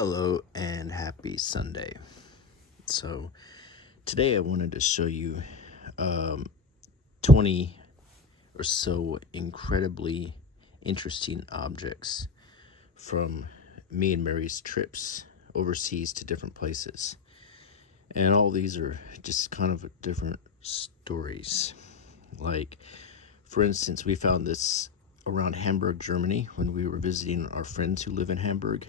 Hello and happy Sunday. So today I wanted to show you 20 or so incredibly interesting objects from me and Mary's trips overseas to different places. And all these are just kind of different stories. Like, for instance, we found this around Hamburg, Germany, when we were visiting our friends who live in Hamburg.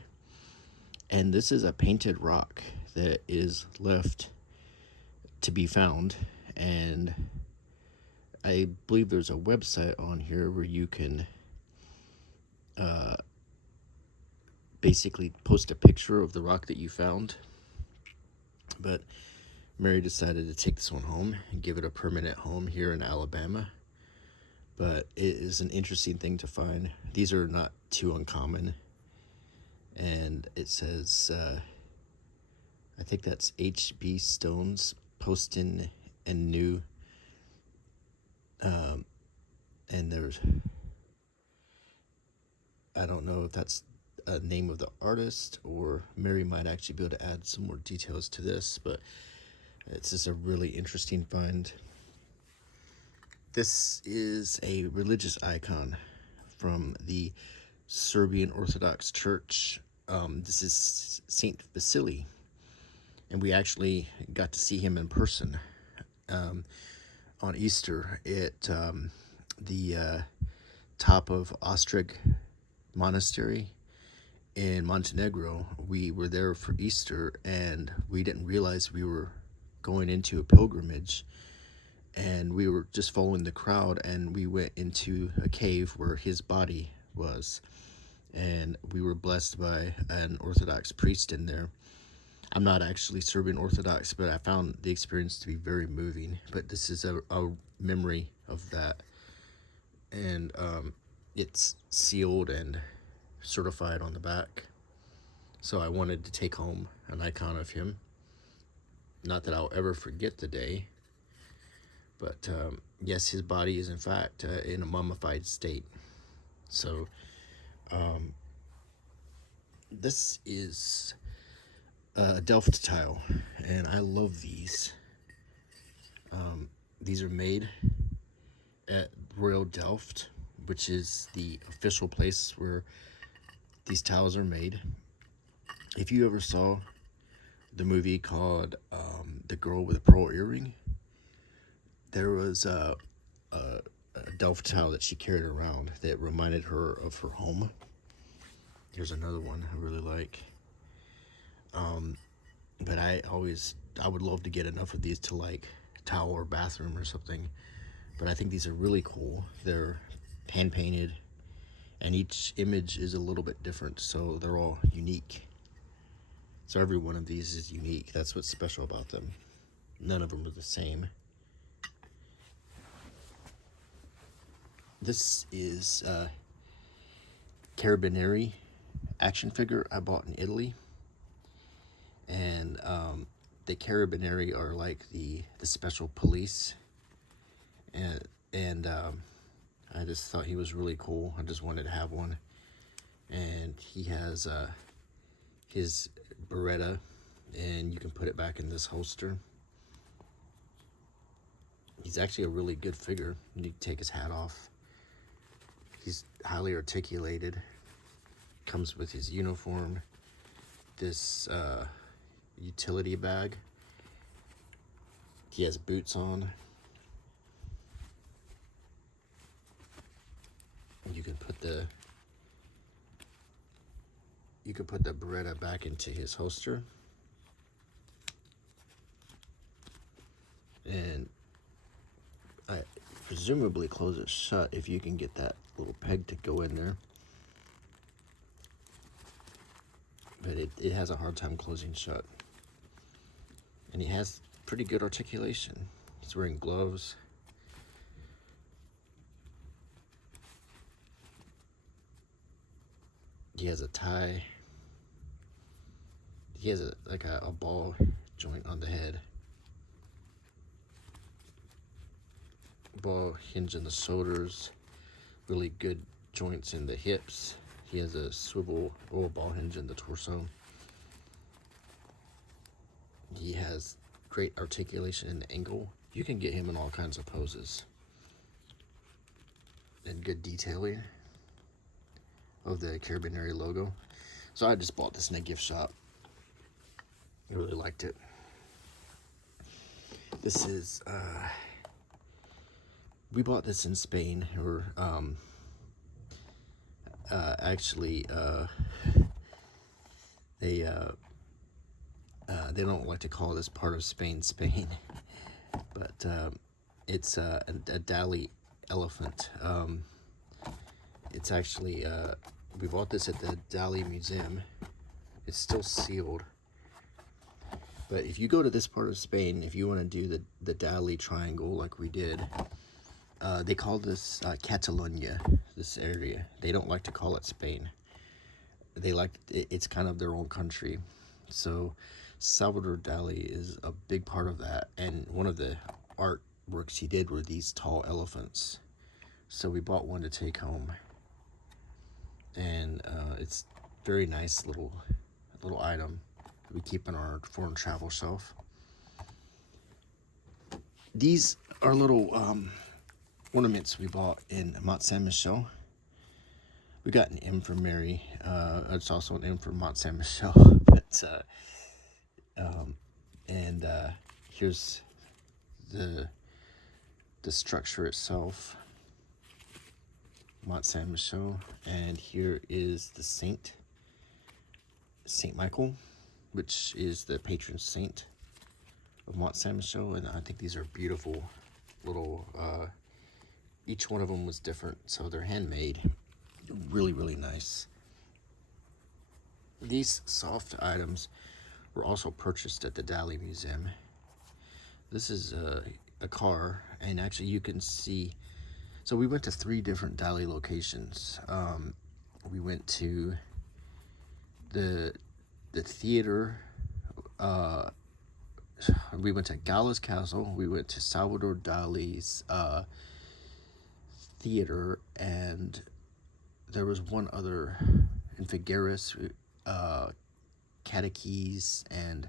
And this is a painted rock that is left to be found. And I believe there's a website on here where you can basically post a picture of the rock that you found. But Mary decided to take this one home and give it a permanent home here in Alabama. But it is an interesting thing to find. These are not too uncommon. And it says, I think that's H.B. Stone's Poston and New. And there's, I don't know if that's a name of the artist, or Mary might actually be able to add some more details to this, but it's just a really interesting find. This is a religious icon from the Serbian Orthodox Church. This is Saint Vasily, and we actually got to see him in person on Easter at the top of Ostrog Monastery in Montenegro. We were there for Easter, and we didn't realize we were going into a pilgrimage, and we were just following the crowd, and we went into a cave where his body was, and we were blessed by an Orthodox priest in there. I'm not actually Serbian Orthodox, but I found the experience to be very moving. But this is a memory of that, and it's sealed and certified on the back. So I wanted to take home an icon of him. Not that I'll ever forget the day, but yes, his body is in fact in a mummified state. So this is a Delft tile, and I love these. These are made at Royal Delft, which is the official place where these tiles are made. If you ever saw the movie called The Girl with a Pearl Earring, there was a Delft tile that she carried around that reminded her of her home. Here's another one I really like. But I would love to get enough of these to like towel or bathroom or something. But I think these are really cool. They're hand painted, and each image is a little bit different, so they're all unique. So every one of these is unique. That's what's special about them. None of them are the same. This is Carabinieri action figure I bought in Italy. And the Carabinieri are like the special police. And I just thought he was really cool. I just wanted to have one. And he has his Beretta, and you can put it back in this holster. He's actually a really good figure. You can take his hat off. He's highly articulated. Comes with his uniform. This utility bag. He has boots on. You can put the Beretta back into his holster. And I presumably close it shut if you can get that little peg to go in there. But it has a hard time closing shut. And he has pretty good articulation. He's wearing gloves. He has a tie. He has a ball joint on the head. Ball hinge in the shoulders. Really good joints in the hips. He has a swivel or ball hinge in the torso. He has great articulation and angle. You can get him in all kinds of poses. And good detailing of the Carabinieri logo. So I just bought this in a gift shop. I really liked it. This is, we bought this in Spain, or actually, they don't like to call this part of Spain, but it's a Dalí elephant. It's actually, we bought this at the Dalí Museum. It's still sealed. But if you go to this part of Spain, if you want to do the Dalí triangle like we did, they call this Catalonia, this area. They don't like to call it Spain. They like it's kind of their own country. So Salvador Dalí is a big part of that, and one of the artworks he did were these tall elephants. So we bought one to take home, and it's very nice little item that we keep in our foreign travel shelf. These are little ornaments we bought in Mont Saint-Michel. We got an M for Mary. It's also an M for Mont Saint-Michel. But here's the structure itself, Mont Saint-Michel, and here is the Saint Michael, which is the patron saint of Mont Saint-Michel, and I think these are beautiful little. Each one of them was different, so they're handmade. Really, really nice. These soft items were also purchased at the Dalí Museum. This is a car, and actually you can see. So we went to 3 different Dalí locations. We went to the theater. We went to Gala's Castle. We went to Salvador Dalí's theater, and there was one other in Figueres, Catechees, and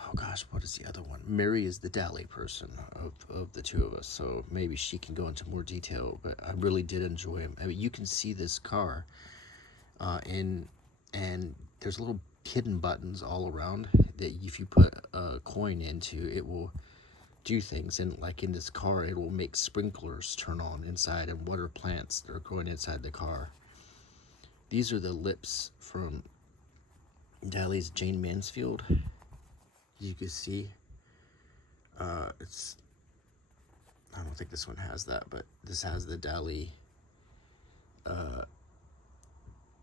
oh gosh, what is the other one? Mary is the Dalí person of the two of us, so maybe she can go into more detail, but I really did enjoy him. I mean, you can see this car, and there's little hidden buttons all around that if you put a coin into, it will do things. And like in this car, it will make sprinklers turn on inside and water plants that are growing inside the car. These are the lips from Dalí's Jane Mansfield. You can see, I don't think this one has that, but this has the Dalí.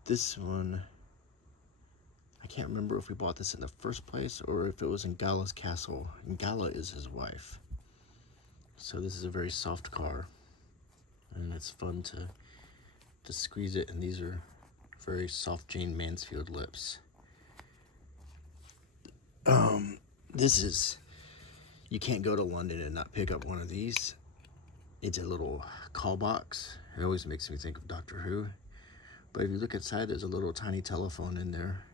This one, I can't remember if we bought this in the first place or if it was in Gala's castle. And Gala is his wife. So this is a very soft car, and it's fun to squeeze it. And these are very soft Jane Mansfield lips. This is, you can't go to London and not pick up one of these. It's a little call box. It always makes me think of Doctor Who. But if you look inside, there's a little tiny telephone in there.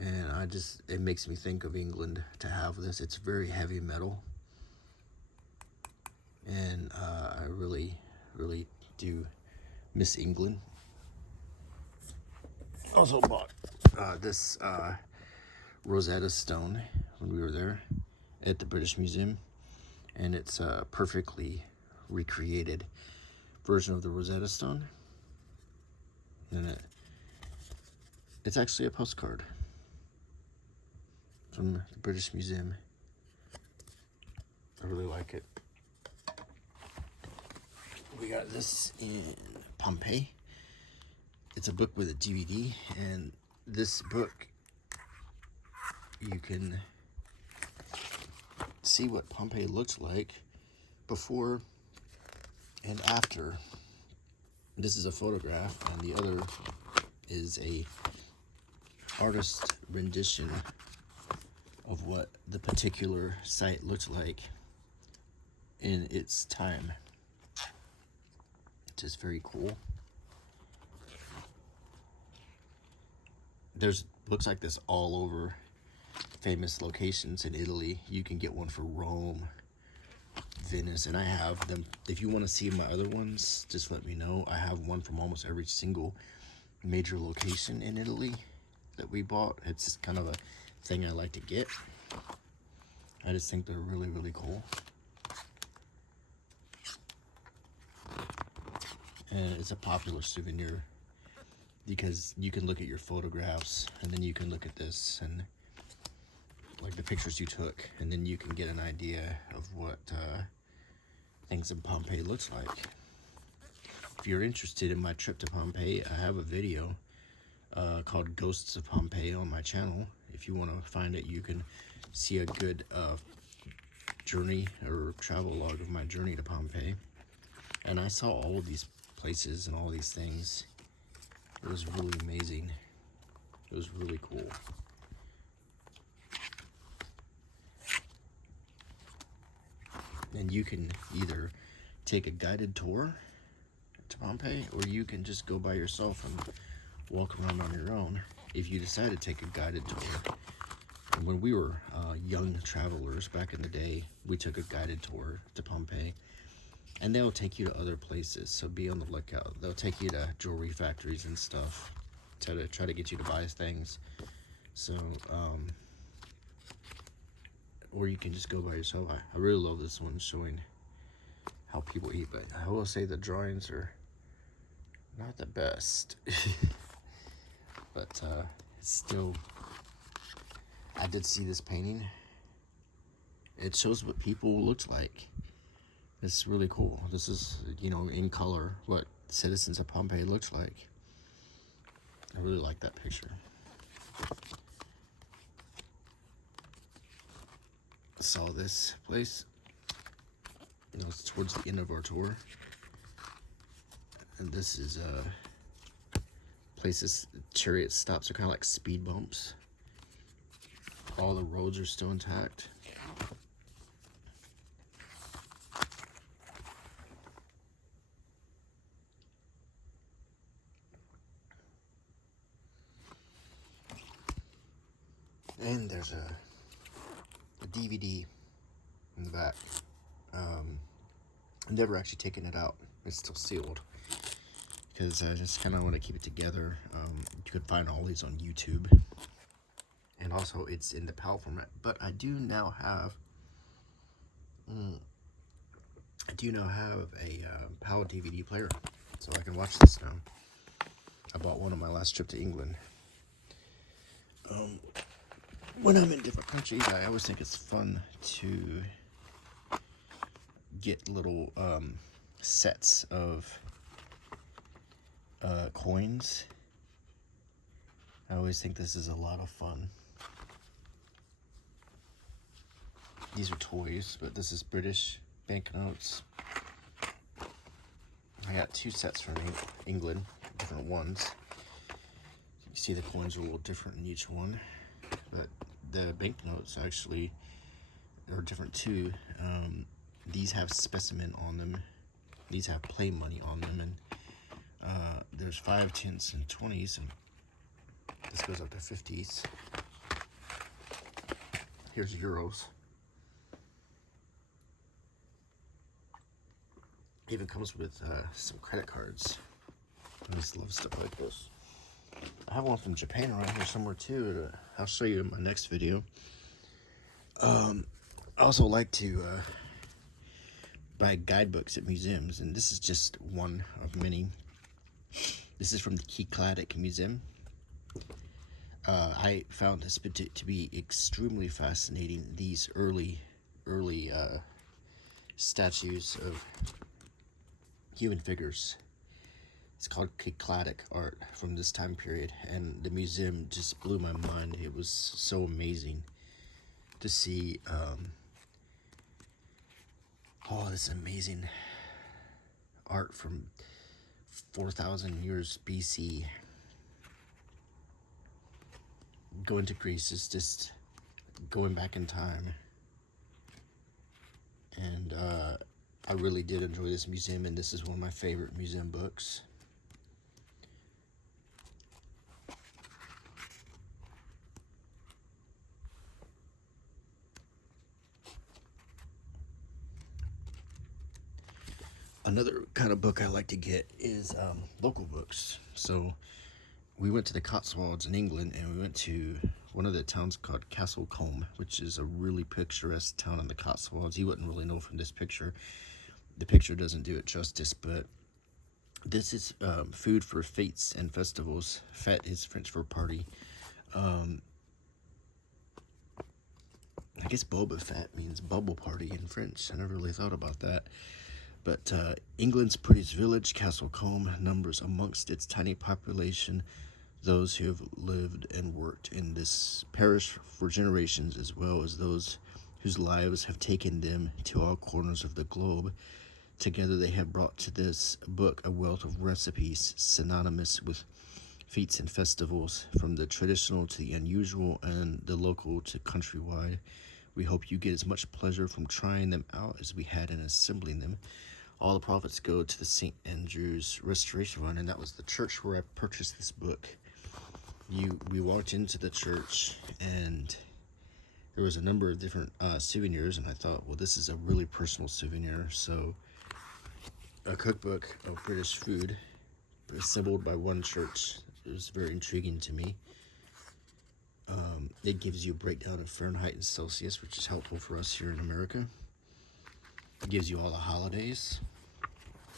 And it makes me think of England to have this. It's very heavy metal. And I really, really do miss England. Also bought this Rosetta Stone when we were there at the British Museum, and it's a perfectly recreated version of the Rosetta Stone, and it's actually a postcard from the British Museum. I really like it. We got this in Pompeii. It's a book with a DVD, and this book, you can see what Pompeii looks like before and after. This is a photograph, and the other is a artist rendition of what the particular site looked like in its time, which is very cool. There's books like this all over famous locations in Italy. You can get one for Rome, Venice, and I have them. If you want to see my other ones, just let me know. I have one from almost every single major location in Italy that we bought. It's just kind of a thing I like to get. I just think they're really, really cool. And it's a popular souvenir because you can look at your photographs and then you can look at this and like the pictures you took, and then you can get an idea of what things in Pompeii looks like. If you're interested in my trip to Pompeii, I have a video called Ghosts of Pompeii on my channel. If you want to find it, you can see a good journey or travel log of my journey to Pompeii. And I saw all of these places and all these things. It was really amazing. It was really cool. And you can either take a guided tour to Pompeii, or you can just go by yourself and walk around on your own if you decide to take a guided tour. And when we were young travelers back in the day, we took a guided tour to Pompeii. And they'll take you to other places, so be on the lookout. They'll take you to jewelry factories and stuff to try to get you to buy things. So, or you can just go by yourself. I really love this one showing how people eat, but I will say the drawings are not the best. But it's still, I did see this painting. It shows what people looked like. It's really cool. This is, you know, in color, what citizens of Pompeii looks like. I really like that picture. I saw this place. You know, it's towards the end of our tour. And this is places, chariot stops are kind of like speed bumps. All the roads are still intact. And there's a DVD in the back. I've never actually taken it out. It's still sealed because I just kind of want to keep it together. You could find all these on YouTube, and also it's in the PAL format. But I do now have a PAL DVD player, so I can watch this now. I bought one on my last trip to England. When I'm in different countries, I always think it's fun to get little sets of coins. I always think this is a lot of fun. These are toys, but this is British banknotes. I got 2 sets from England, different ones. You see the coins are a little different in each one, but the banknotes actually are different too. These have specimen on them. These have play money on them, and there's 5, 10s, and 20s, and this goes up to 50s. Here's euros. Even comes with some credit cards. I just love stuff like this. I have one from Japan around here somewhere too. I'll show you in my next video. I also like to buy guidebooks at museums, and this is just one of many. This is from the Catalonia Museum. I found this to be extremely fascinating. These early statues of human figures. It's called cycladic art from this time period, and the museum just blew my mind. It was so amazing to see all this amazing art from 4,000 years BC. Going to Greece is just going back in time, and I really did enjoy this museum, and this is one of my favorite museum books. Another kind of book I like to get is local books. So we went to the Cotswolds in England, and we went to one of the towns called Castlecombe, which is a really picturesque town in the Cotswolds. You wouldn't really know from this picture. The picture doesn't do it justice, but this is food for fetes and festivals. Fête is French for party. I guess Boba Fett means bubble party in French. I never really thought about that. But England's prettiest village, Castlecombe, numbers amongst its tiny population those who have lived and worked in this parish for generations, as well as those whose lives have taken them to all corners of the globe. Together they have brought to this book a wealth of recipes synonymous with fetes and festivals, from the traditional to the unusual and the local to countrywide. We hope you get as much pleasure from trying them out as we had in assembling them. All the profits go to the St. Andrew's Restoration Fund, and that was the church where I purchased this book. We walked into the church, and there was a number of different souvenirs, and I thought, well, this is a really personal souvenir. So a cookbook of British food assembled by one church. It was very intriguing to me. It gives you a breakdown of Fahrenheit and Celsius, which is helpful for us here in America. It gives you all the holidays.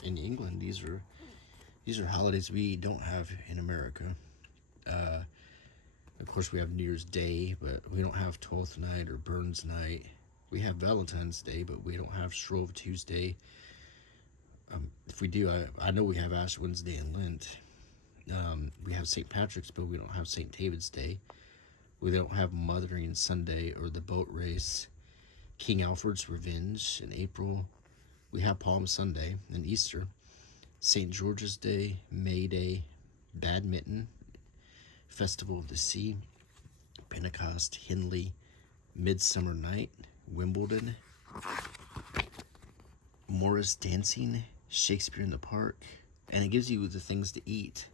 In England, these are holidays we don't have in America. Of course, we have New Year's Day, but we don't have 12th Night or Burns Night. We have Valentine's Day, but we don't have Shrove Tuesday. If we do, I know we have Ash Wednesday and Lent. We have St. Patrick's, but we don't have St. David's Day. We don't have Mothering Sunday or the boat race. King Alfred's Revenge in April. We have Palm Sunday and Easter. St. George's Day, May Day, Badminton, Festival of the Sea, Pentecost, Henley, Midsummer Night, Wimbledon, Morris Dancing, Shakespeare in the Park, and it gives you the things to eat,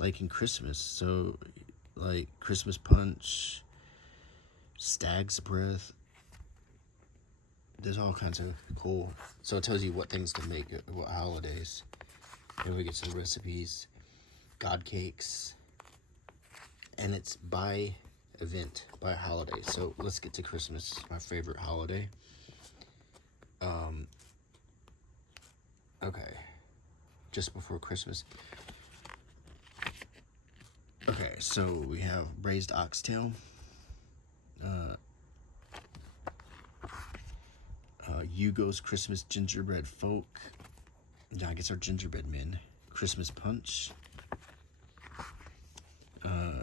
like in Christmas. So, like Christmas punch, stag's breath. There's all kinds of cool. So it tells you what things to make, what holidays. Then we get some recipes, God cakes, and it's by event, by holiday. So let's get to Christmas, my favorite holiday. Okay, just before Christmas. Okay, so we have braised oxtail, Hugo's Christmas gingerbread folk. Yeah, I guess our gingerbread men. Christmas punch.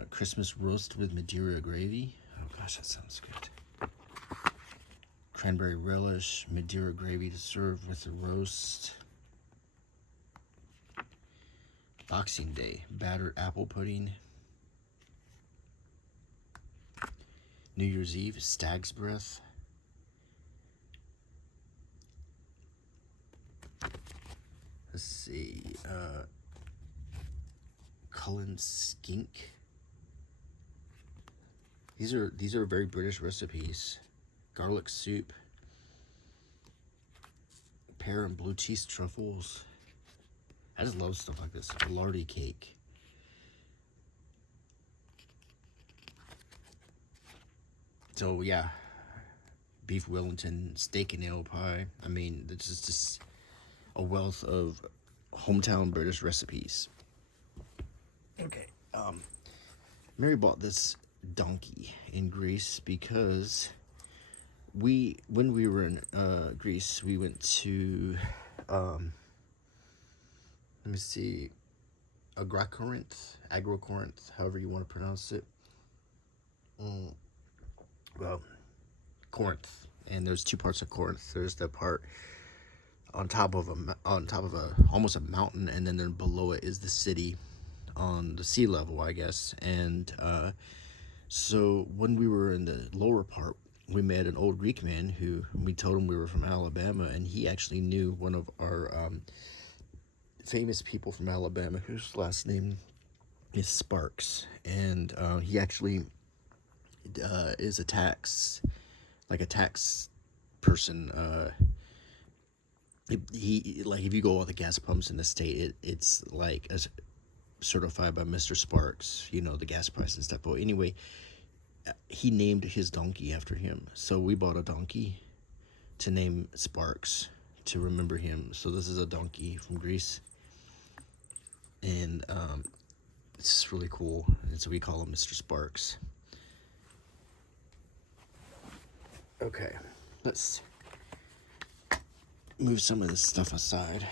Christmas roast with Madeira gravy. Oh gosh, that sounds good. Cranberry relish, Madeira gravy to serve with the roast. Boxing Day, battered apple pudding. New Year's Eve, stag's breath. Let's see, Cullen skink. These are very British recipes. Garlic soup, pear and blue cheese truffles. I just love stuff like this. A lardy cake. So yeah, beef Wellington, steak and ale pie. I mean, this is just a wealth of hometown British recipes. Okay, Mary bought this donkey in Greece because when we were in Greece, we went to let me see, Agrocorinth, however you want to pronounce it. Well, Corinth, and there's two parts of Corinth. There's the part on top of almost a mountain, and then below it is the city on the sea level, I guess. And so when we were in the lower part, we met an old Greek man who we told him we were from Alabama, and he actually knew one of our famous people from Alabama whose last name is Sparks, and he actually is a tax person he like if you go all the gas pumps in the state, it's like certified by Mr. Sparks, you know, the gas price and stuff. But anyway, he named his donkey after him. So we bought a donkey to name Sparks to remember him. So this is a donkey from Greece. And it's just really cool. And so we call him Mr. Sparks. Okay, let's move some of this stuff aside.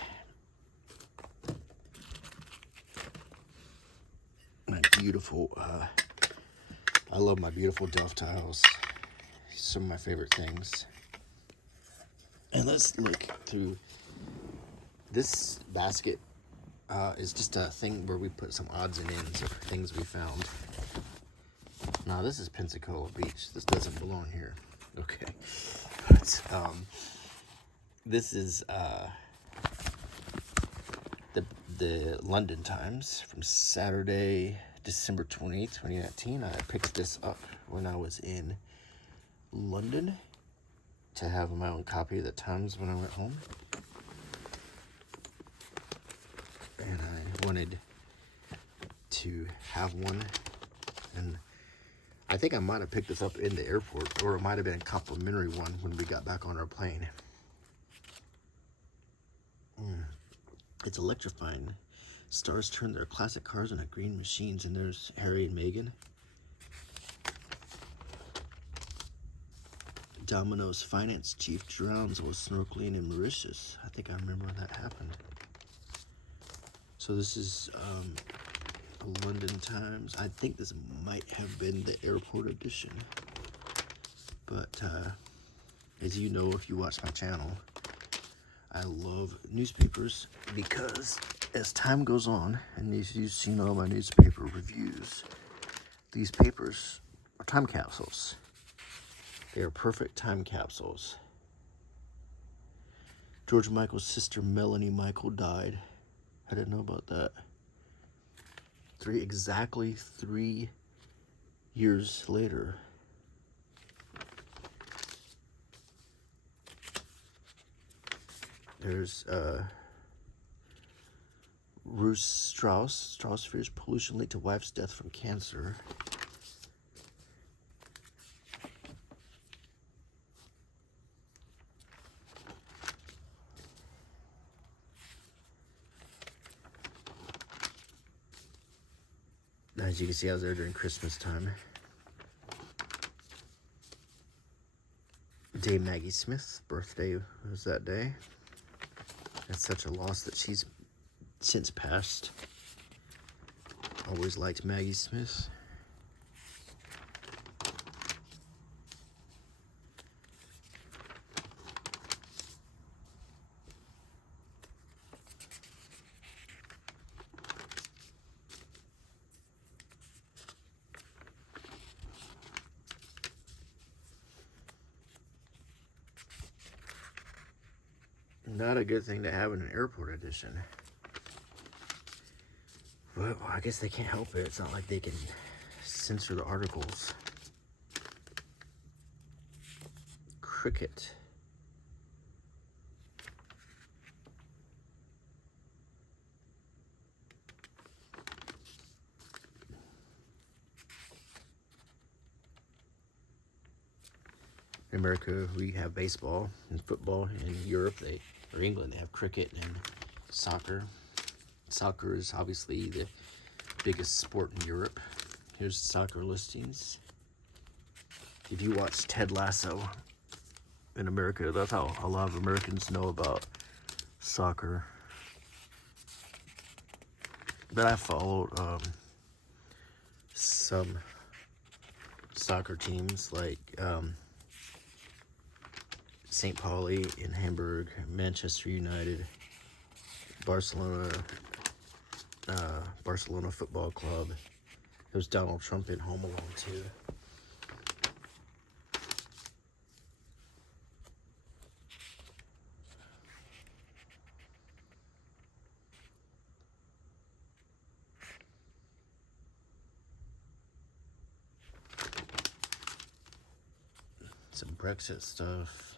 My beautiful, I love my beautiful Delft tiles. Some of my favorite things. And let's look through this basket. Is just a thing where we put some odds and ends of things we found. Now this is Pensacola Beach. This doesn't belong here. Okay, but this is the London Times from Saturday, December 20th, 2019. I picked this up when I was in London to have my own copy of the Times when I went home. And I wanted to have one, and I think I might have picked this up in the airport, or it might have been a complimentary one when we got back on our plane. It's electrifying. Stars turn their classic cars into green machines, and there's Harry and Meghan. Domino's finance chief drowns while snorkeling in Mauritius. I think I remember when that happened. So this is a London Times. I think this might have been the airport edition. But as you know, if you watch my channel, I love newspapers because as time goes on, and as you've seen all my newspaper reviews, these papers are time capsules. They are perfect time capsules. George Michael's sister Melanie Michael died. I didn't know about that. Exactly 3 years later. There's Ruth Strauss. Strauss fears pollution linked to wife's death from cancer. As you can see, I was there during Christmas time. Dame Maggie Smith's birthday was that day. That's such a loss that she's since passed. Always liked Maggie Smith. Not a good thing to have in an airport edition. But well, I guess they can't help it. It's not like they can censor the articles. Cricket. In America, we have baseball and football. In Europe, or England, they have cricket and soccer. Soccer is obviously the biggest sport in Europe. Here's soccer listings. If you watch Ted Lasso in America, that's how a lot of Americans know about soccer. But I followed some soccer teams like St. Pauli in Hamburg, Manchester United, Barcelona Football Club. There's Donald Trump in Home Alone too. Some Brexit stuff.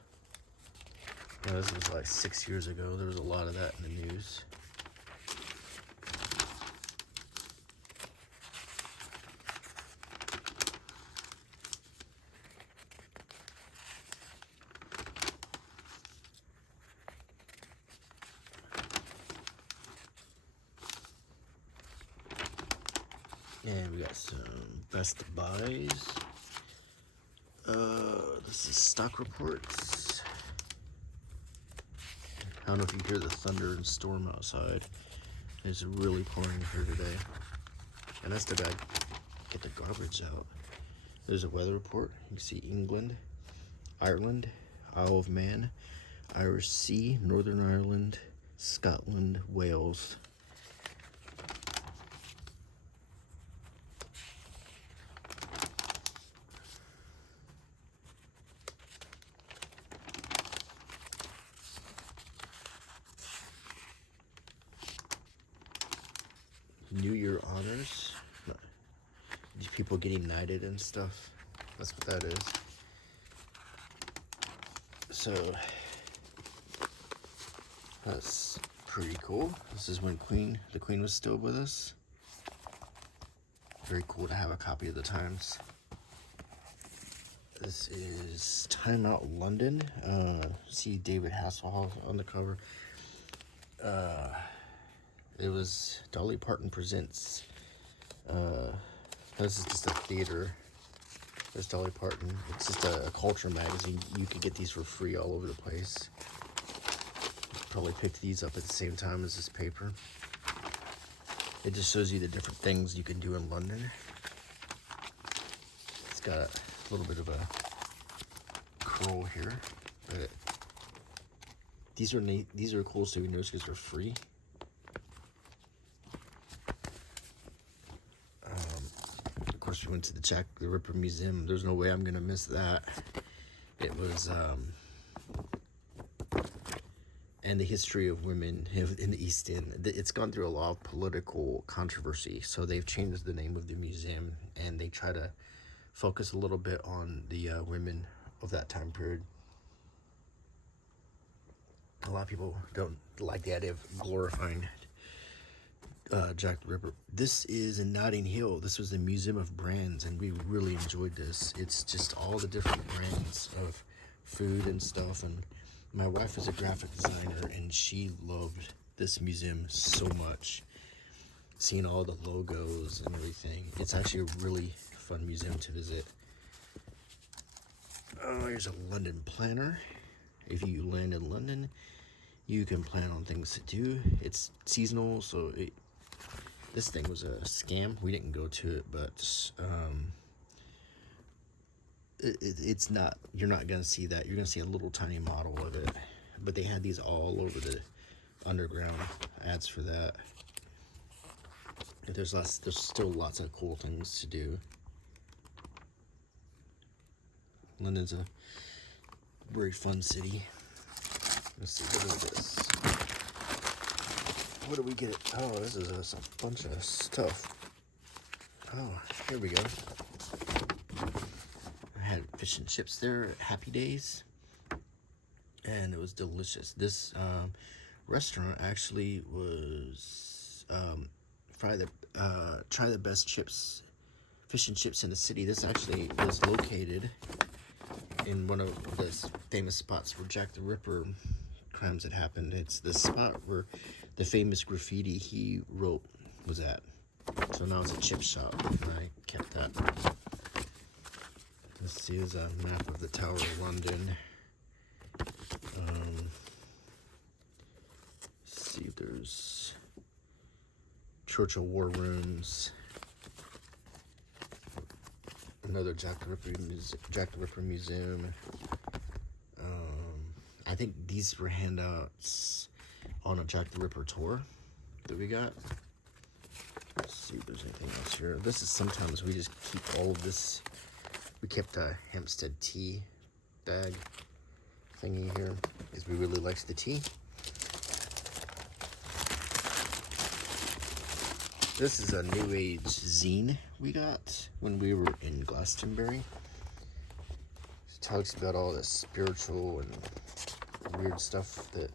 This was like 6 years ago. There was a lot of that in the news. And we got some best buys. This is stock reports. I don't know if you hear the thunder and storm outside. It's really pouring here today. And I still gotta get the garbage out. There's a weather report. You can see England, Ireland, Isle of Man, Irish Sea, Northern Ireland, Scotland, Wales. New Year honors. These people getting knighted and stuff. That's what that is. So that's pretty cool. This is when the Queen was still with us. Very cool to have a copy of the Times. This is Time Out London. See David Hasselhoff on the cover. It was Dolly Parton Presents. This is just a theater. There's Dolly Parton. It's just a culture magazine. You could get these for free all over the place. Probably picked these up at the same time as this paper. It just shows you the different things you can do in London. It's got a little bit of a curl here, but these are cool souvenirs because they're free. Of course, we went to the Jack the Ripper Museum. There's no way I'm gonna miss that. It was and the history of women in the East End. It's gone through a lot of political controversy, so they've changed the name of the museum and they try to focus a little bit on the women of that time period. A lot of people don't like the idea of glorifying Jack the Ripper. This is in Notting Hill. This was the Museum of Brands, and we really enjoyed this. It's just all the different brands of food and stuff. And my wife is a graphic designer, and she loved this museum so much. Seeing all the logos and everything. It's actually a really fun museum to visit. Oh, here's a London planner. If you land in London, you can plan on things to do. It's seasonal, so this thing was a scam. We didn't go to it, but it's not. You're not gonna see that. You're gonna see a little tiny model of it, but they had these all over the underground ads for that. There's still lots of cool things to do. London's a very fun city. Let's see, what is this? What do we get? Oh, this is a bunch of stuff. Oh, here we go. I had fish and chips there at Happy Days, and it was delicious. This restaurant actually was try the best fish and chips in the city. This actually was located in one of the famous spots where Jack the Ripper crimes had happened. It's the spot where the famous graffiti he wrote was at. So now it's a chip shop, and I kept that. Let's see, there's a map of the Tower of London. Let's see if there's Churchill War Rooms. Another Jack the Ripper Museum. I think these were handouts on a Jack the Ripper tour that we got. Let's see if there's anything else here. This is sometimes we just keep all of this. We kept a Hampstead tea bag thingy here because we really liked the tea. This is a New Age zine we got when we were in Glastonbury. It talks about all the spiritual and weird stuff that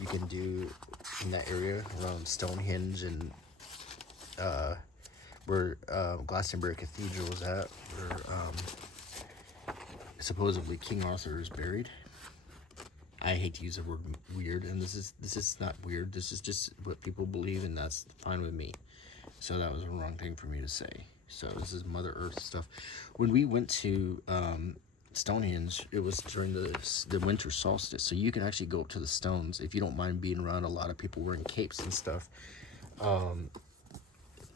you can do in that area around Stonehenge and where Glastonbury Cathedral is at, where supposedly King Arthur is buried. I hate to use the word weird, and this is not weird. This is just what people believe, and that's fine with me. So that was the wrong thing for me to say. So this is Mother Earth stuff. When we went to Stonehenge, it was during the winter solstice, so you can actually go up to the stones if you don't mind being around a lot of people wearing capes and stuff.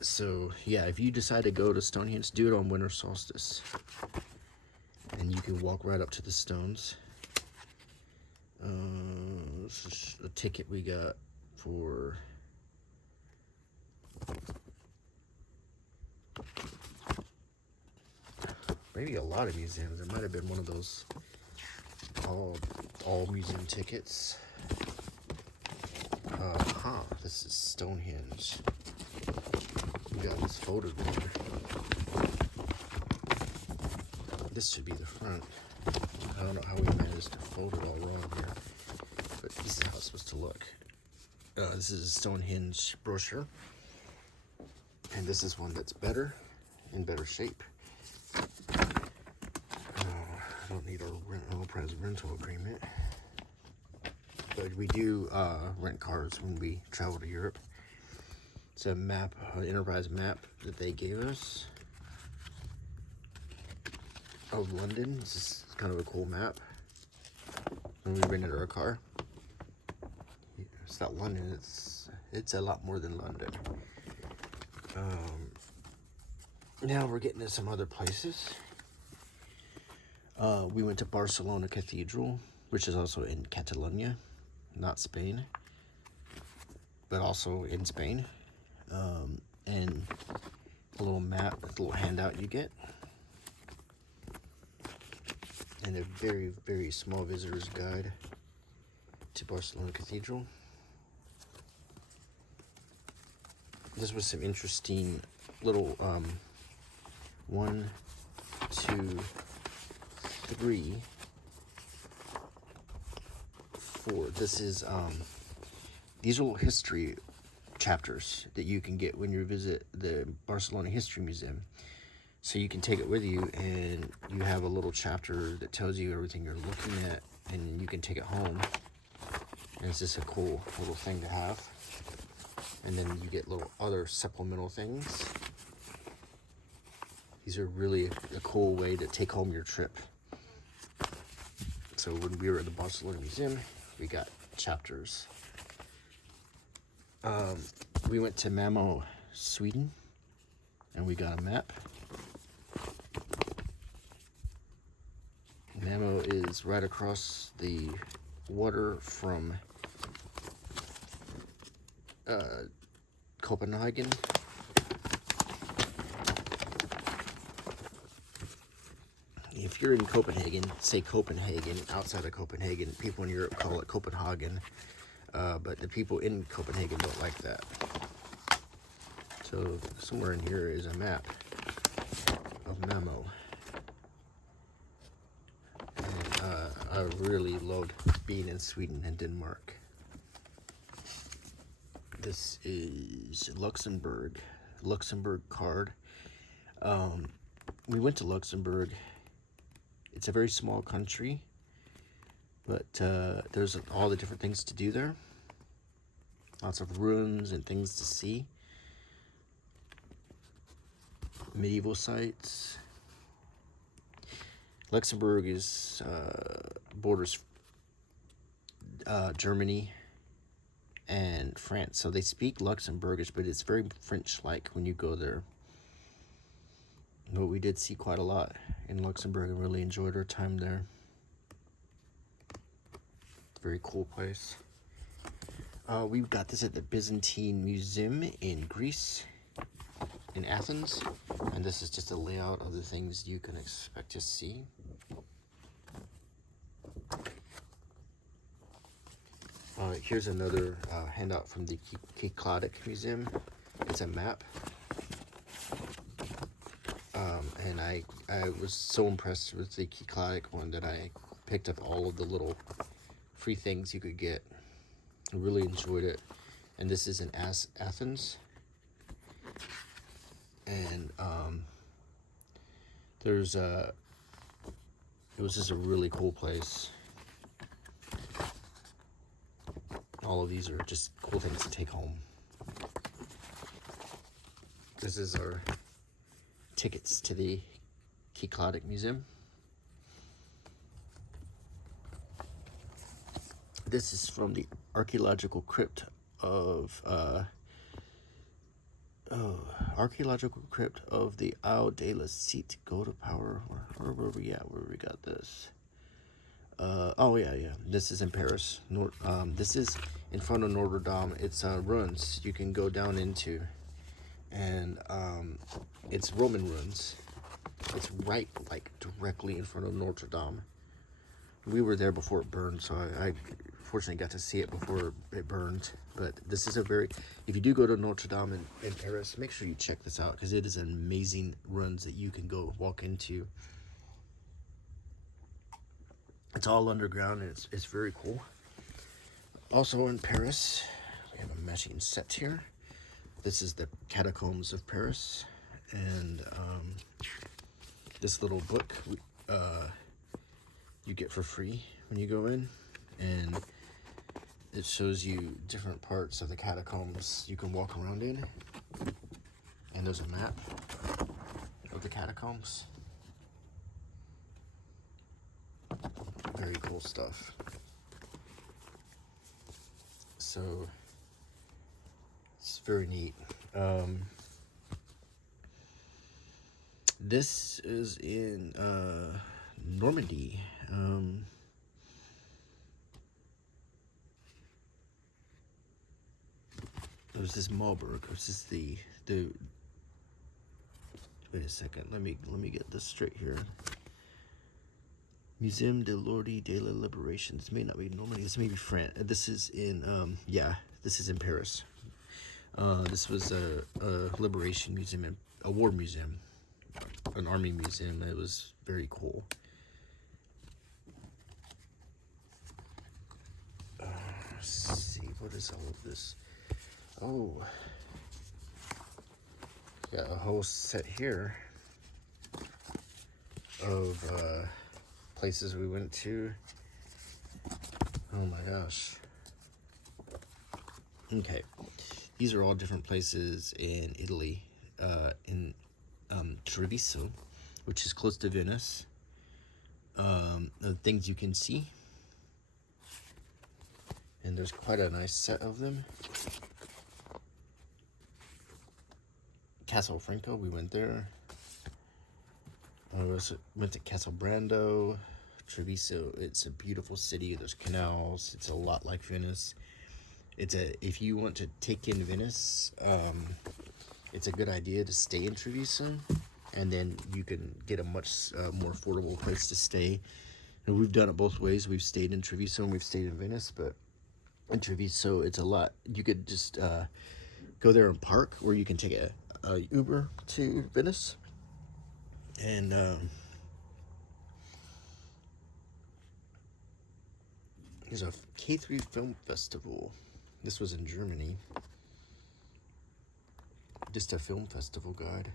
So yeah, if you decide to go to Stonehenge, do it on winter solstice, and you can walk right up to the stones. This is a ticket we got for maybe a lot of museums. It might have been one of those all museum tickets. This is Stonehenge. We got this photo there. This should be the front. I don't know how we managed to fold it all wrong here, but this is how it's supposed to look. This is a Stonehenge brochure, and this is one that's better, in better shape. I don't need a rental agreement, but we do rent cars when we travel to Europe. It's a map, an enterprise map that they gave us of London. This is kind of a cool map. When we rented our car, it's not London. It's a lot more than London. Now we're getting to some other places. We went to Barcelona Cathedral, which is also in Catalonia, not Spain, but also in Spain. And a little map, a little handout you get. And a very, very small visitor's guide to Barcelona Cathedral. This was some interesting little 1, 2, 3, 4. This is these are little history chapters that you can get when you visit the Barcelona History Museum. So you can take it with you, and you have a little chapter that tells you everything you're looking at, and you can take it home. And it's just a cool little thing to have. And then you get little other supplemental things. These are really a cool way to take home your trip. So when we were at the Barcelona Museum, we got chapters. We went to Malmö, Sweden, and we got a map. Malmö is right across the water from Copenhagen. If you're in Copenhagen, say Copenhagen. Outside of Copenhagen, people in Europe call it Copenhagen, but the people in Copenhagen don't like that. So somewhere in here is a map of Malmö. And I really loved being in Sweden and Denmark. This is Luxembourg card. We went to Luxembourg. It's a very small country, but there's all the different things to do there. Lots of ruins and things to see. Medieval sites. Luxembourg is borders Germany and France, so they speak Luxembourgish, but it's very French-like when you go there. But we did see quite a lot in Luxembourg and really enjoyed our time there. It's a very cool place. We got this at the Byzantine Museum in Greece, in Athens, and this is just a layout of the things you can expect to see. Here's another handout from the Cycladic Museum. It's a map. And I was so impressed with the Cycladic one that I picked up all of the little free things you could get. I really enjoyed it. And this is in Athens. And it was just a really cool place. All of these are just cool things to take home. This is our tickets to the Catalonia Museum. This is from the archaeological crypt of the Isle de la Cite. Go to power. Where were we at? Where we got this? Oh yeah. This is in Paris. This is in front of Notre Dame. It's ruins you can go down into, and it's Roman ruins. It's right like directly in front of Notre Dame. We were there before it burned, so I fortunately got to see it before it burned. But this is if you do go to Notre Dame in Paris, make sure you check this out, because it is an amazing ruins that you can go walk into. It's all underground, and it's very cool. Also in Paris, we have a matching set here. This is the Catacombs of Paris, and this little book you get for free when you go in, and it shows you different parts of the catacombs you can walk around in, and there's a map of the catacombs. Very cool stuff. So it's very neat. This is in Normandy. There's this Marburg, which is the wait a second, let me get this straight here. Muséum de l'Ordi de la Libération. This may not be Normandy, this may be France. This is in this is in Paris. This was a liberation museum, a war museum, an army museum. It was very cool. Let's see, what is all of this? Oh, got a whole set here of places we went to. Oh my gosh. Okay, these are all different places in Italy, in Treviso, which is close to Venice. The things you can see, and there's quite a nice set of them. Castle Franco, we went there. I went to Castle Brando, Treviso. It's a beautiful city. There's canals. It's a lot like Venice. If you want to take in Venice, it's a good idea to stay in Treviso, and then you can get a much more affordable place to stay. And we've done it both ways. We've stayed in Treviso and we've stayed in Venice, but in Treviso, it's a lot. You could just go there and park, or you can take a Uber to Venice. And there's a K3 film festival. This was in Germany. Just a film festival guide.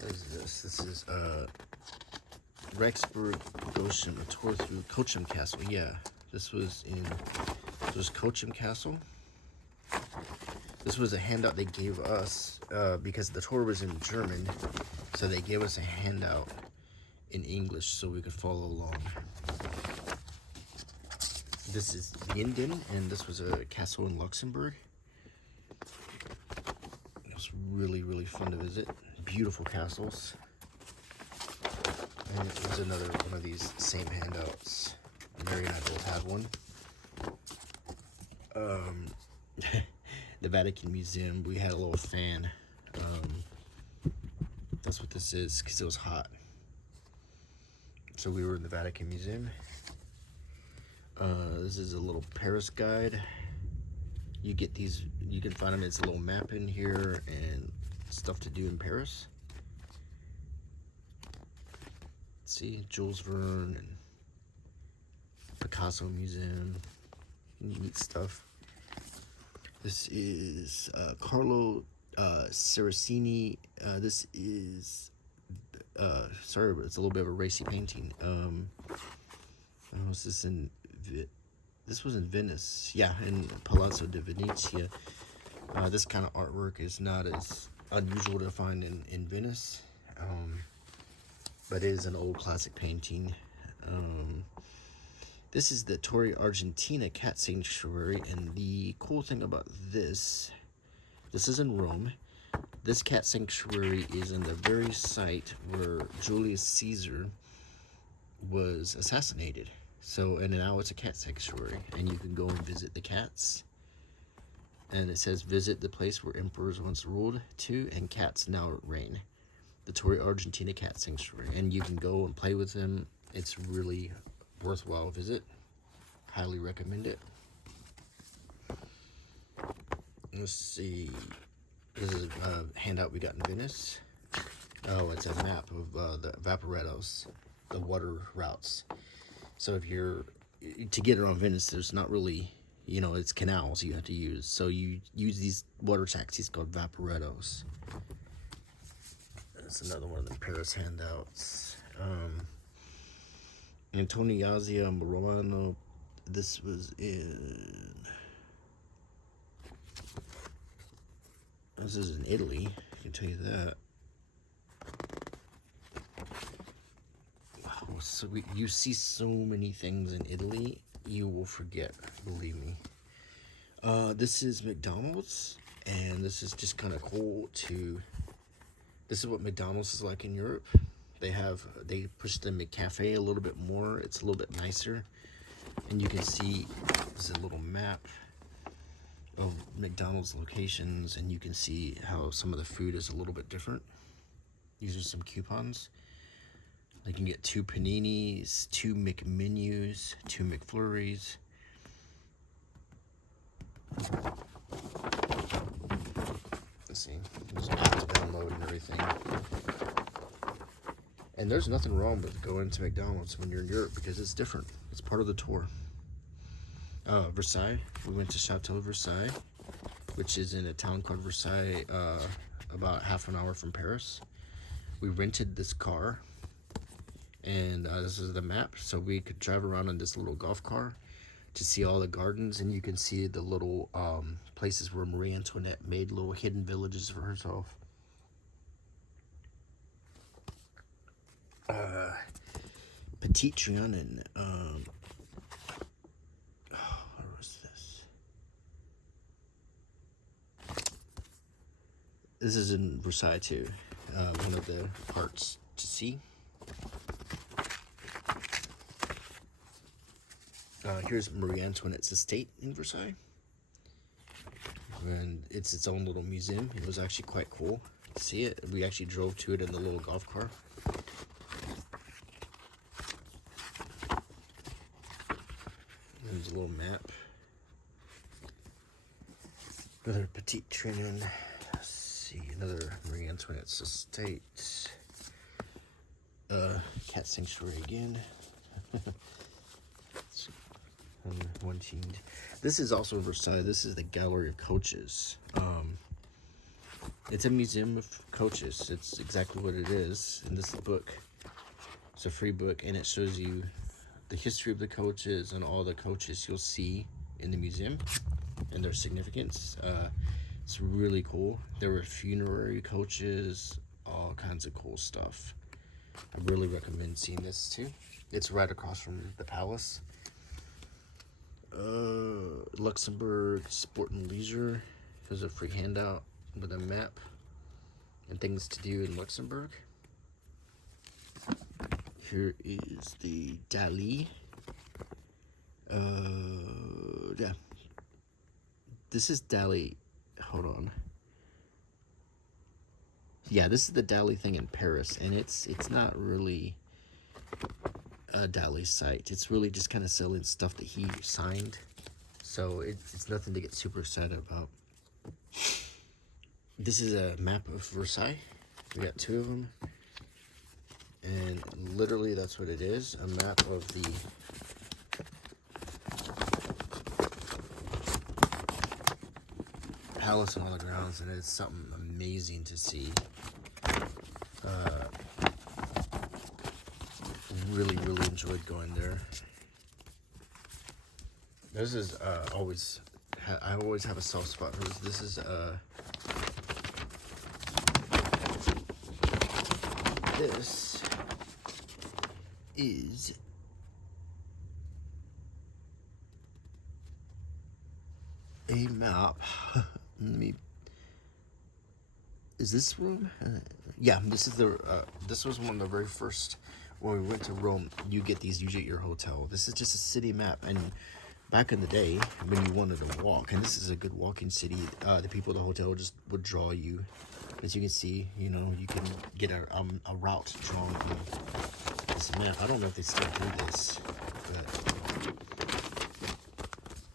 What is this? This is Rexburg Goshen, a tour through Coacham Castle. Yeah, this was Coacham Castle. This was a handout they gave us because the tour was in German, so they gave us a handout in English so we could follow along. This is Yinden, and this was a castle in Luxembourg. It was really, really fun to visit. Beautiful castles. And it was another one of these same handouts. Mary and I both have one. The Vatican Museum, we had a little fan. That's what this is, because it was hot. So we were in the Vatican Museum. This is a little Paris guide. You get these, you can find them. It's a little map in here and stuff to do in Paris. see, Jules Verne and Picasso Museum. Neat stuff. This is Carlo Saraceni. This is sorry, but it's a little bit of a racy painting. Was this in? This was in Venice. Yeah, in Palazzo di Venezia. This kind of artwork is not as unusual to find in Venice, but it is an old classic painting. This is the Torre Argentina cat sanctuary, and the cool thing about this is in Rome. This cat sanctuary is in the very site where Julius Caesar was assassinated. So, and now it's a cat sanctuary, and you can go and visit the cats. And it says, visit the place where emperors once ruled to, and cats now reign. The Torre Argentina cat sanctuary. And you can go and play with them. It's really worthwhile visit. Highly recommend it. Let's see. This is a handout we got in Venice. Oh, it's a map of the vaporettos, the water routes. So if you're, to get around Venice, there's not really, you know, it's canals you have to use. So you use these water taxis called vaporettos. That's another one of the Paris handouts. Antoniazia Morano. This was in. This is in Italy. I can tell you that. Wow, so you see so many things in Italy, you will forget. Believe me. This is McDonald's, and this is just kind of cool to. This is what McDonald's is like in Europe. They push the McCafe a little bit more. It's a little bit nicer. And you can see there's a little map of McDonald's locations, and you can see how some of the food is a little bit different. These are some coupons. You can get 2 paninis, 2 McMenus, 2 McFlurries. Let's see. There's an app to download and everything. And there's nothing wrong with going to McDonald's when you're in Europe because it's different. It's part of the tour. Versailles. We went to Chateau Versailles, which is in a town called Versailles, about half an hour from Paris. We rented this car, and this is the map, so we could drive around in this little golf car to see all the gardens, and you can see the little places where Marie Antoinette made little hidden villages for herself. Petit Trianon. Where was this? This is in Versailles too. One of the parts to see. Here's Marie Antoinette's estate in Versailles. And it's its own little museum. It was actually quite cool to see it. We actually drove to it in the little golf car. There's a little map. Another Petit Trianon. Let's see, another Marie Antoinette's estate. Cat sanctuary again. This is also Versailles. This is the Gallery of Coaches. It's a museum of coaches. It's exactly what it is in this book. It's a free book, and it shows you the history of the coaches and all the coaches you'll see in the museum and their significance. It's really cool. There were funerary coaches, all kinds of cool stuff. I really recommend seeing this too. It's right across from the palace. Luxembourg Sport and Leisure. There's a free handout with a map and things to do in Luxembourg. Here is the Dalí. Yeah. This is Dalí. Hold on. Yeah, this is the Dalí thing in Paris, and it's not really a Dalí site. It's really just kind of selling stuff that he signed. So it's nothing to get super excited about. This is a map of Versailles. We got 2 of them. And literally that's what it is, a map of the palace and all the grounds, and it's something amazing to see. Really enjoyed going there. This is always, I always have a soft spot for this. This is a map. Let me. Is this room? Yeah, this is the. This was one of the very first. When we went to Rome, you get these usually at your hotel. This is just a city map, and back in the day when you wanted to walk, and this is a good walking city, the people at the hotel just would draw you. As you can see, you know, you can get a route drawn from this map. I don't know if they still do this, but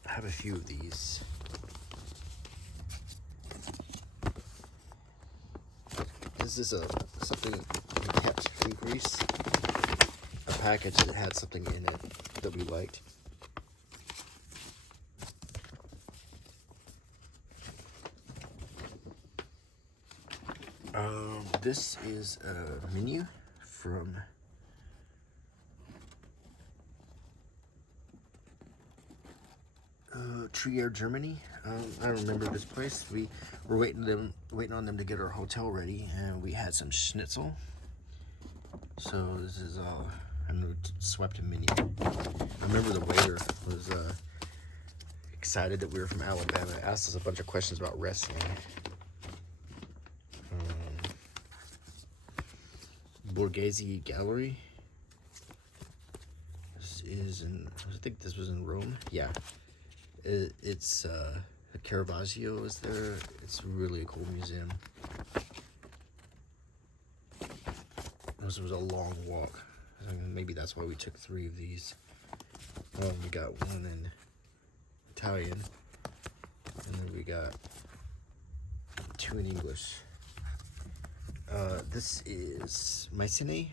I have a few of these. This is something we kept from Greece. A package that had something in it that we liked. This is a menu from Trier, Germany. I remember this place. We were waiting on them to get our hotel ready, and we had some schnitzel. So this is a swept menu. I remember the waiter was excited that we were from Alabama. Asked us a bunch of questions about wrestling. Borghese Gallery. This is in, I think this was in Rome. Yeah. It's Caravaggio is there. It's really a cool museum. This was a long walk. Maybe that's why we took 3 of these. We got one in Italian, and then we got 2 in English. This is Mycenae,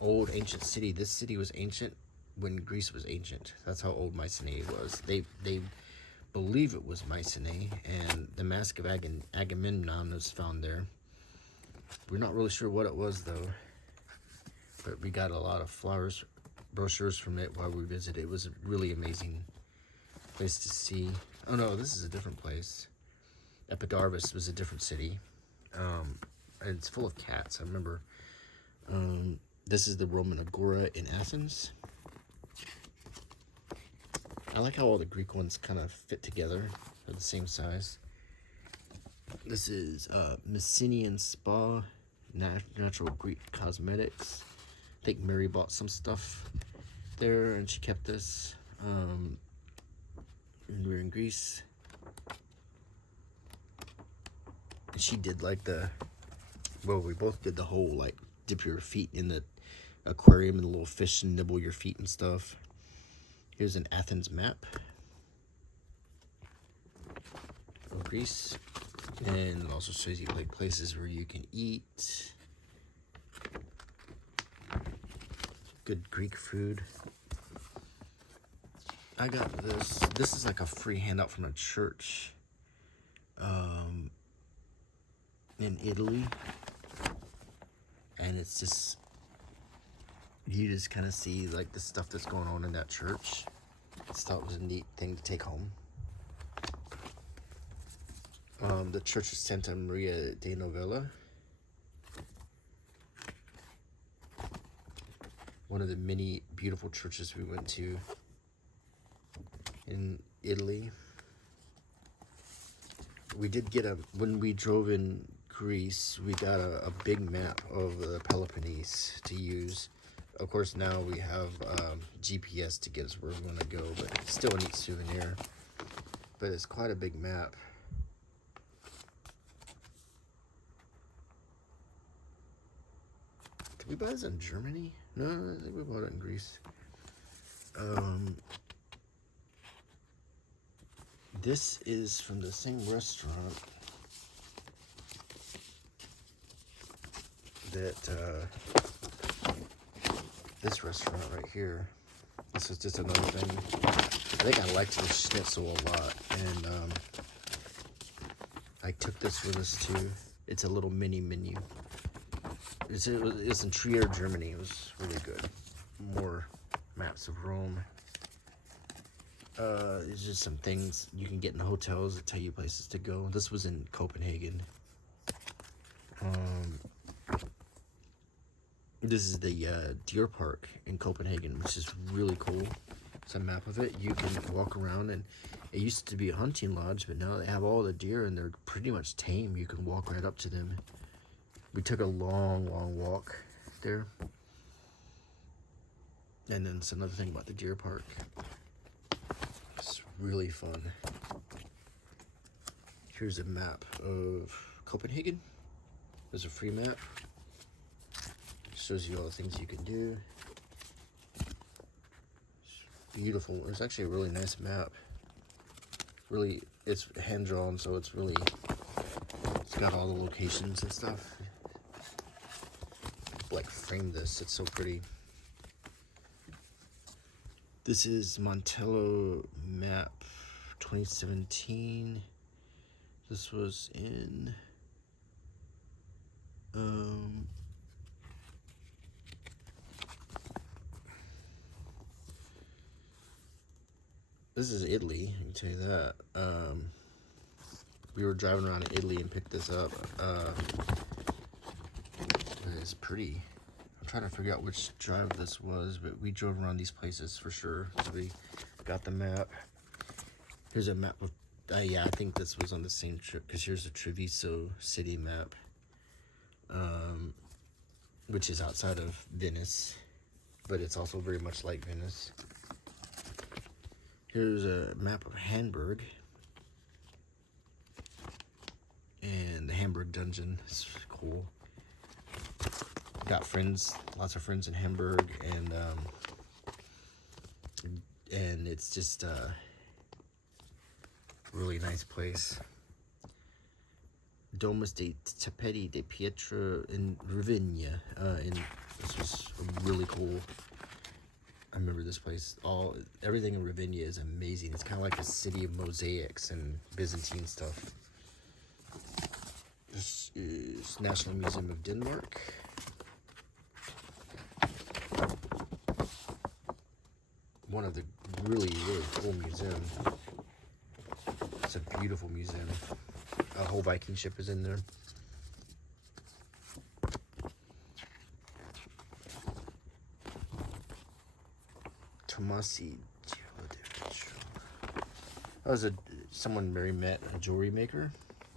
old ancient city. This city was ancient when Greece was ancient. That's how old Mycenae was. They believe it was Mycenae, and the Mask of Agamemnon was found there. We're not really sure what it was though, but we got a lot of brochures from it while we visited. It was a really amazing place to see. Oh no, this is a different place. Epidaurus was a different city. And it's full of cats. I remember. This is the Roman Agora in Athens. I like how all the Greek ones kind of fit together. They're the same size. This is Miscellaneous Spa, natural Greek cosmetics. I think Mary bought some stuff there and she kept this. And we're in Greece. And she did like we both did the whole like dip your feet in the aquarium and the little fish and nibble your feet and stuff. Here's an Athens map of Greece, and it also shows you like places where you can eat good Greek food. I got this. This is like a free handout from a church in Italy, and it's just, you just kind of see like the stuff that's going on in that church. I just thought it was a neat thing to take home. The Church of Santa Maria de Novella, one of the many beautiful churches we went to in Italy. We did get when we drove in Greece, we got a big map of the Peloponnese to use. Of course, now we have GPS to get us where we want to go, but it's still a neat souvenir. But it's quite a big map. Did we buy this in Germany? No, I think we bought it in Greece. This is from the same restaurant that this restaurant right here, this is just another thing. I think I liked the schnitzel a lot, and I took this with us too. It's a little mini menu. It's in Trier, Germany. It was really good. More maps of Rome. There's just some things you can get in the hotels that tell you places to go. This was in Copenhagen. This is the deer park in Copenhagen, which is really cool. It's a map of it. You can walk around, and it used to be a hunting lodge, but now they have all the deer, and they're pretty much tame. You can walk right up to them. We took a long walk there. And then it's another thing about the deer park. It's really fun. Here's a map of Copenhagen. There's a free map. Shows you all the things you can do. It's beautiful. It's actually a really nice map. Really, it's hand drawn, so it's got all the locations and stuff. Like frame this, it's so pretty. This is Montello map 2017. This was in this is Italy, I can tell you that. We were driving around in Italy and picked this up. It's pretty. I'm trying to figure out which drive this was, but we drove around these places for sure. So we got the map. Here's a map of, yeah, I think this was on the same trip, because here's a Treviso city map, which is outside of Venice, but it's also very much like Venice. Here's a map of Hamburg, and the Hamburg dungeon. It's cool. Got friends, lots of friends in Hamburg, and it's just a really nice place. Domus dei Tappeti di Pietra in Ravenna. This was really cool. I remember this place. Everything in Ravenna is amazing. It's kind of like a city of mosaics and Byzantine stuff. This is National Museum of Denmark. One of the really cool museums. It's a beautiful museum. A whole Viking ship is in there. Tomasi. That was someone Mary met, a jewelry maker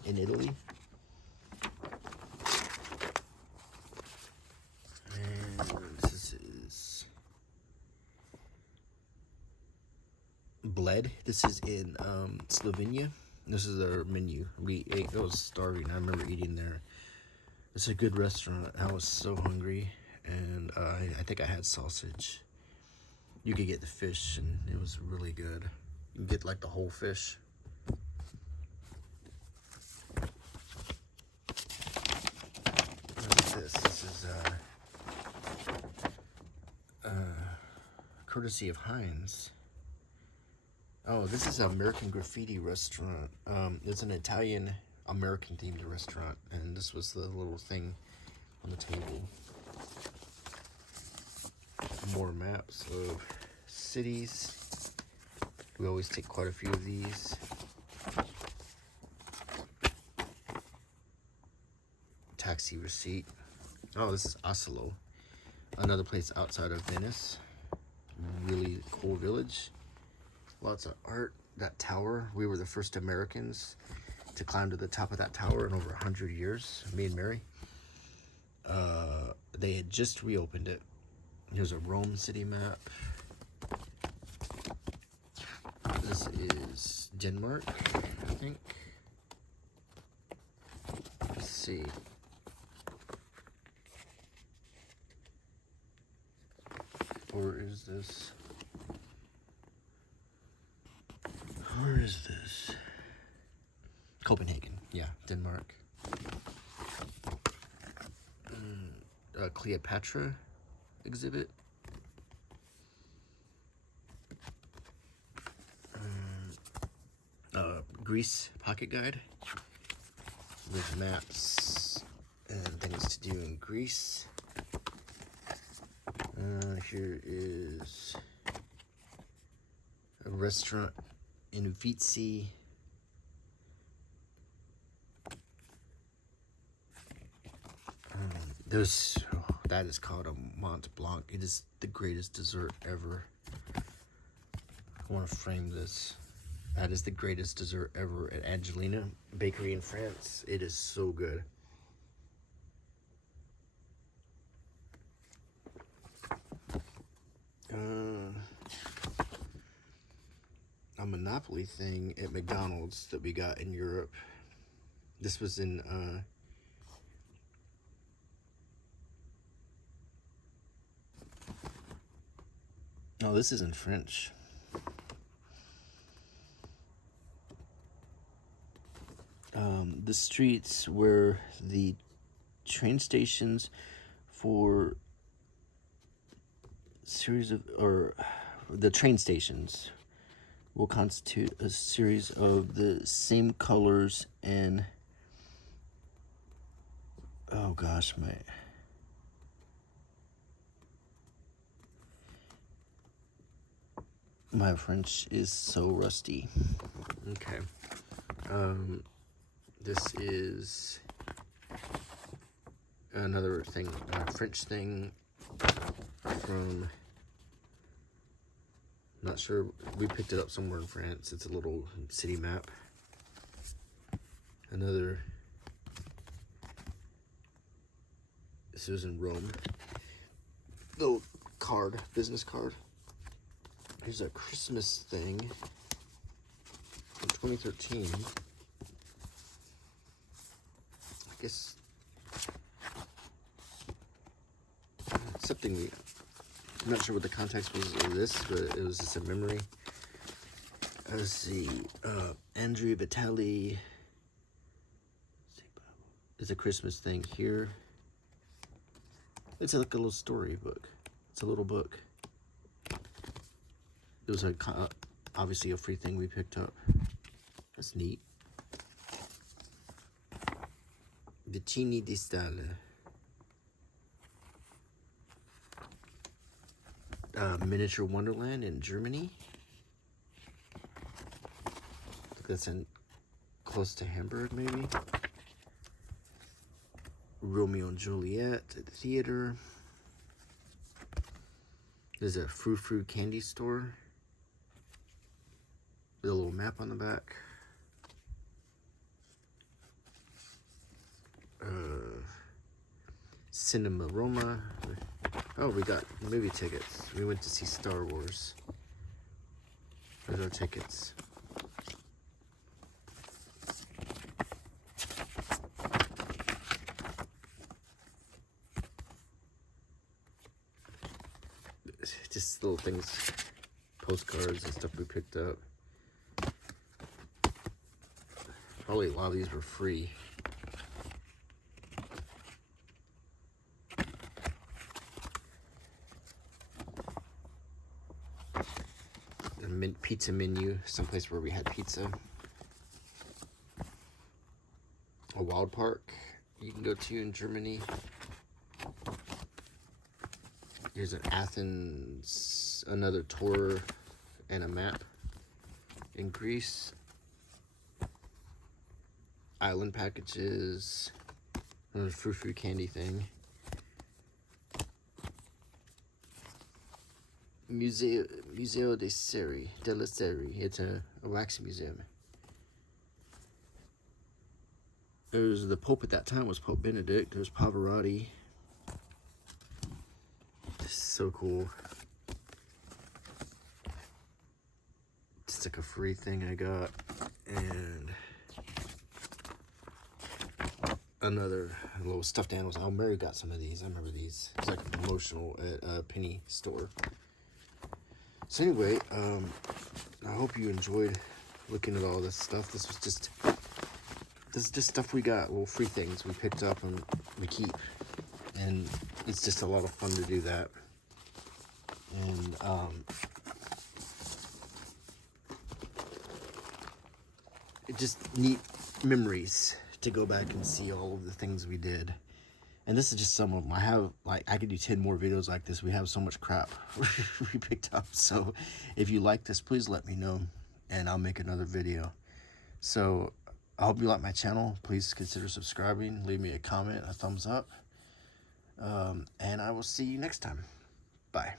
in Italy. And this is Bled. This is in Slovenia. This is their menu. We ate. I was starving. I remember eating there. It's a good restaurant. I was so hungry, and I think I had sausage. You could get the fish, and it was really good. You can get like the whole fish. What is this? This is courtesy of Heinz. Oh, this is an American graffiti restaurant. It's an Italian American themed restaurant, and this was the little thing on the table. More maps of cities. We always take quite a few of these. Taxi receipt. Oh, this is Oslo, another place outside of Venice. Really cool village. Lots of art. That tower, we were the first Americans to climb to the top of that tower in over 100 years, me and Mary. They had just reopened it. Here's a Rome city map. This is Denmark, I think. Let's see. Or is this? Where is this? Copenhagen, yeah, Denmark. Cleopatra exhibit. Greece pocket guide with maps and things to do in Greece. Here is a restaurant in Vitzi. That is called a Mont Blanc. It is the greatest dessert ever. I want to frame this. That is the greatest dessert ever at Angelina Bakery in France. It is so good. A Monopoly thing at McDonald's that we got in Europe. This was in oh, this is in French. The streets where the train stations for the train stations will constitute a series of the same colors and oh gosh, my French is so rusty. Okay. This is another thing, French thing from, not sure, we picked it up somewhere in France. It's a little city map. Another, this was in Rome. Little card, business card. Here's a Christmas thing from 2013. I guess something I'm not sure what the context was of this, but it was just a memory. Let's see, Andrea Vitali. It's a Christmas thing here. It's like a little storybook. It's a little book. It was obviously a free thing we picked up. That's neat. Vicini di Stale. Miniature Wonderland in Germany. I think that's close to Hamburg, maybe. Romeo and Juliet at the theater. There's a frou-frou candy store with a little map on the back. Cinema Roma. Oh, we got movie tickets. We went to see Star Wars. There's our tickets. Just little things, postcards and stuff we picked up. Probably a lot of these were free. Pizza menu, someplace where we had pizza. A wild park you can go to in Germany. Here's an Athens, another tour and a map in Greece. Island packages, another frou-frou candy thing. Museo della Serie. It's a wax museum. There's the Pope at that time was Pope Benedict. There's Pavarotti. So cool. It's like a free thing I got. And another little stuffed animals. Oh, Mary got some of these. I remember these. It's like a promotional at a penny store. So anyway, I hope you enjoyed looking at all this stuff. This is just stuff we got, little free things we picked up and we keep. And it's just a lot of fun to do that. And it just neat memories to go back and see all of the things we did. And this is just some of them. I have, like, I could do 10 more videos like this. We have so much crap we picked up. So if you like this, please let me know, and I'll make another video. So I hope you like my channel. Please consider subscribing. Leave me a comment, a thumbs up. And I will see you next time. Bye.